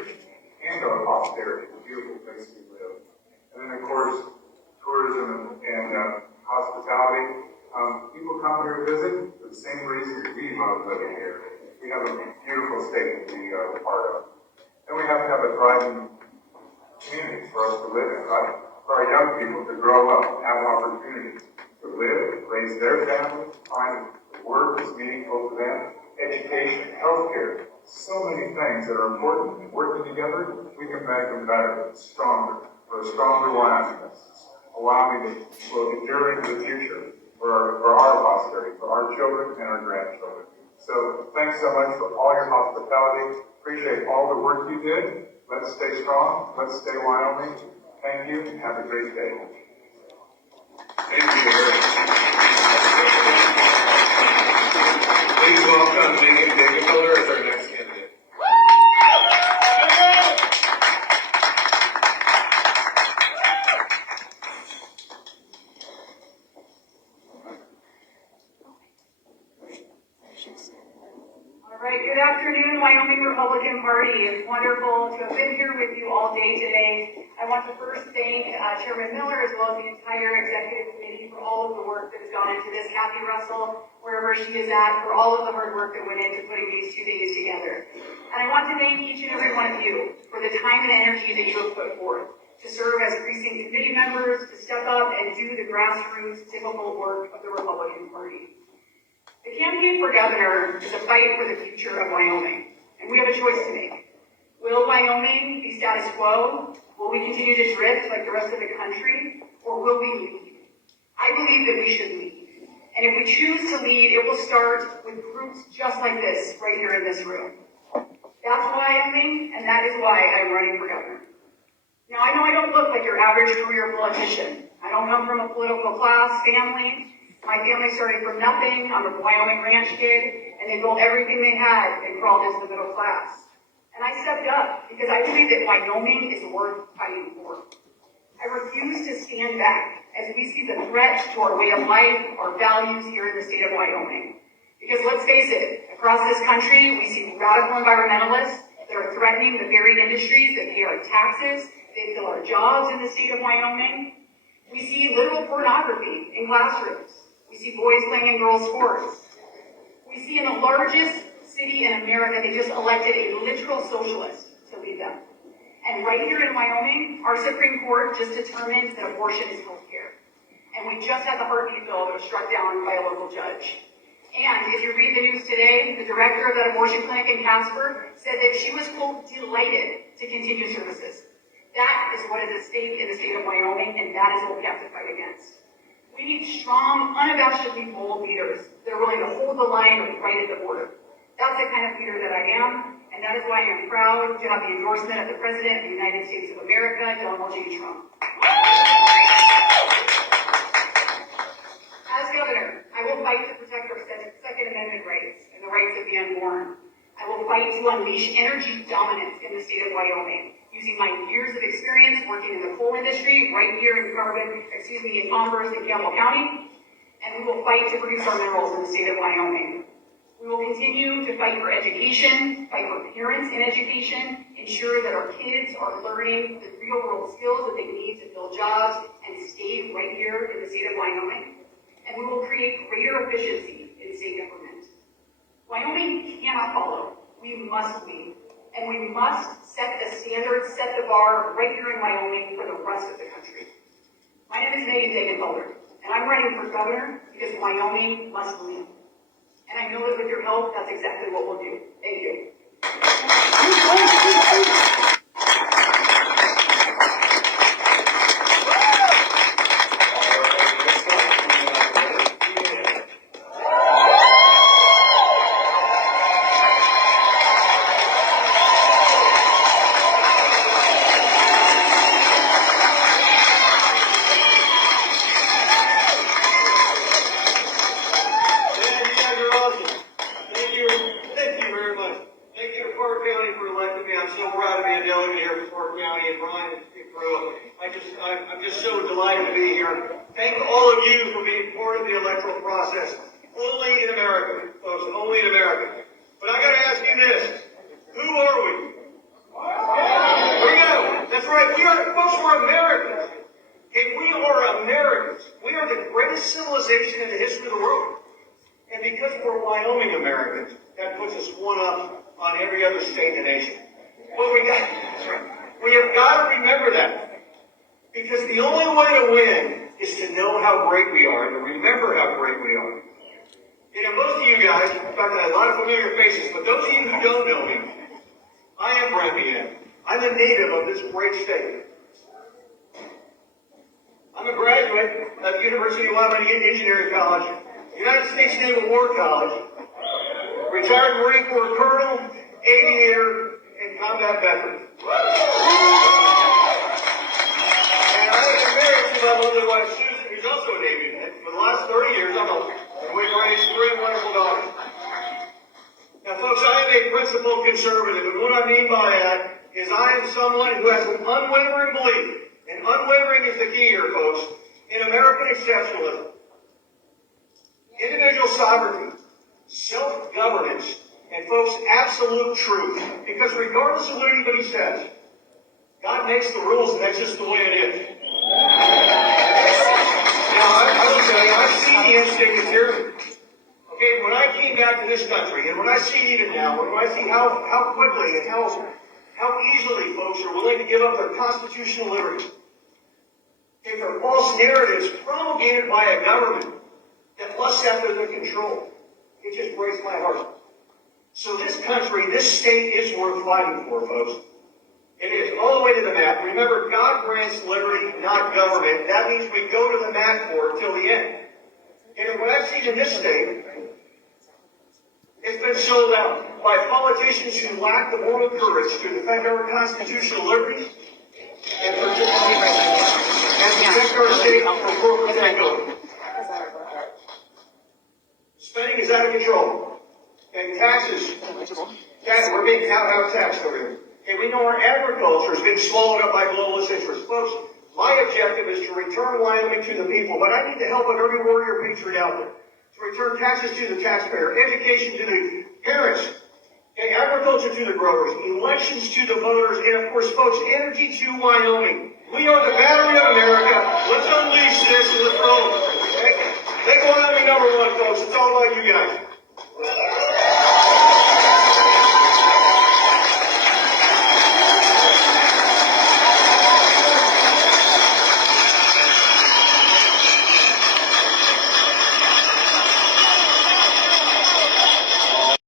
prosperity and our posterity, the beautiful place we live. And then, of course, tourism and hospitality. People come here to visit for the same reasons we love living here. We have a beautiful state to be a part of. And we have to have a thriving community for us to live in, right? For our young people to grow up, have opportunities to live, raise their families, find work that's meaningful to them, education, healthcare, so many things that are important. And working together, we can make them better, stronger, for a stronger Wyoming. Wyoming will endure into the future for our posterity, for our children and our grandchildren. So thanks so much for all your hospitality. Appreciate all the work you did. Let's stay strong. Let's stay Wyoming. Thank you, and have a great day. Thank you. Please welcome Megan Dagenfelder as our next candidate. All right, good afternoon, Wyoming Republican Party. It's wonderful to have been here with you all day today. I want to first thank Chairman Miller as well as the entire executive committee for all of the work that has gone into this. Kathy Russell, wherever she is at, for all of the hard work that went into putting these 2 days together. And I want to thank each and every one of you for the time and energy that you have put forth to serve as precinct committee members, to step up and do the grassroots, difficult work of the Republican Party. The campaign for governor is a fight for the future of Wyoming, and we have a choice to make. Will Wyoming be status quo? Will we continue to drift like the rest of the country? Or will we lead? I believe that we should lead. And if we choose to lead, it will start with groups just like this, right here in this room. That's Wyoming, and that is why I'm running for governor. Now, I know I don't look like your average career politician. I don't come from a political class, family. My family started from nothing. I'm a Wyoming ranch kid, and they built everything they had and crawled into the middle class. And I stepped up because I believe that Wyoming is worth fighting for. I refuse to stand back as we see the threat to our way of life, our values here in the state of Wyoming. Because let's face it, across this country, we see radical environmentalists that are threatening the very industries that pay our taxes, they fill our jobs in the state of Wyoming. We see literal pornography in classrooms. We see boys playing in girls' sports. We see in the largest city in America, they just elected a literal socialist to lead them. And right here in Wyoming, our Supreme Court just determined that abortion is health care. And we just had the heartbeat bill that was struck down by a local judge. And if you read the news today, the director of that abortion clinic in Casper said that she was, quote, delighted to continue services. That is what is at stake in the state of Wyoming, and that is what we have to fight against. We need strong, unabashedly bold leaders that are willing to hold the line right at the border. That's the kind of leader that I am, and that is why I am proud to have the endorsement of the President of the United States of America, Donald J. Trump. As governor, I will fight to protect our Second Amendment rights and the rights of the unborn. I will fight to unleash energy dominance in the state of Wyoming, using my years of experience working in the coal industry right here in Converse and Campbell County, and we will fight to produce our minerals in the state of Wyoming. We will continue to fight for education, fight for parents in education, ensure that our kids are learning the real-world skills that they need to fill jobs and stay right here in the state of Wyoming. And we will create greater efficiency in state government. Wyoming cannot follow. We must lead. And we must set the standards, set the bar right here in Wyoming for the rest of the country. My name is Megan Dagenfelder, and I'm running for governor because Wyoming must lead. And I know that with your help, that's exactly what we'll do. Thank you. I'm just so delighted to be here. Thank all of you for being part of the electoral process. Only in America, folks, only in America. But I got to ask you this. Who are we? right. Folks, we're Americans. And we are Americans. We are the greatest civilization in the history of the world. And because we're Wyoming Americans, that puts us one up on every other state in the nation. Well, we have got to remember that. Because the only way to win is to know how great we are and to remember how great we are. You know, most of you guys, in fact, I have a lot of familiar faces, but those of you who don't know me, I am Brent. I'm a native of this great state. I'm a graduate of the University of Wyoming Engineering College, United States Naval War College, retired Marine Corps colonel, aviator, and combat veteran. And I am married to my lovely wife, Susan, who's also a Navy vet. For the last 30 years, we've raised 3 wonderful daughters. Now, folks, I am a principled conservative, and what I mean by that is I am someone who has an unwavering belief, and unwavering is the key here, folks, in American exceptionalism, individual sovereignty, self-governance, and, folks, absolute truth. Because regardless of what anybody says, God makes the rules, and that's just the way it is. Now, I will tell you, I've seen the instinct of tyranny. Okay, when I came back to this country, and when I see even now, when I see how quickly and how easily folks are willing to give up their constitutional liberties, and for false narratives promulgated by a government that lusts after their control, it just breaks my heart. So this country, this state is worth fighting for, folks. It is, all the way to the mat. Remember, God grants liberty, not government. That means we go to the mat for it till the end. And what I've seen in this state, it's been sold out by politicians who lack the moral courage to defend our constitutional liberties and protect our state from corporate takeover. Spending is out of control. And taxes, we're being out taxed over here. And we know our agriculture is being swallowed up by globalist interests. Folks, my objective is to return Wyoming to the people, but I need the help of every warrior patriot out there. To return taxes to the taxpayer, education to the parents, okay, agriculture to the growers, elections to the voters, and of course, folks, energy to Wyoming. We are the battery of America. Let's unleash this and let's roll. Okay? Make Wyoming #1, folks. It's all about you guys.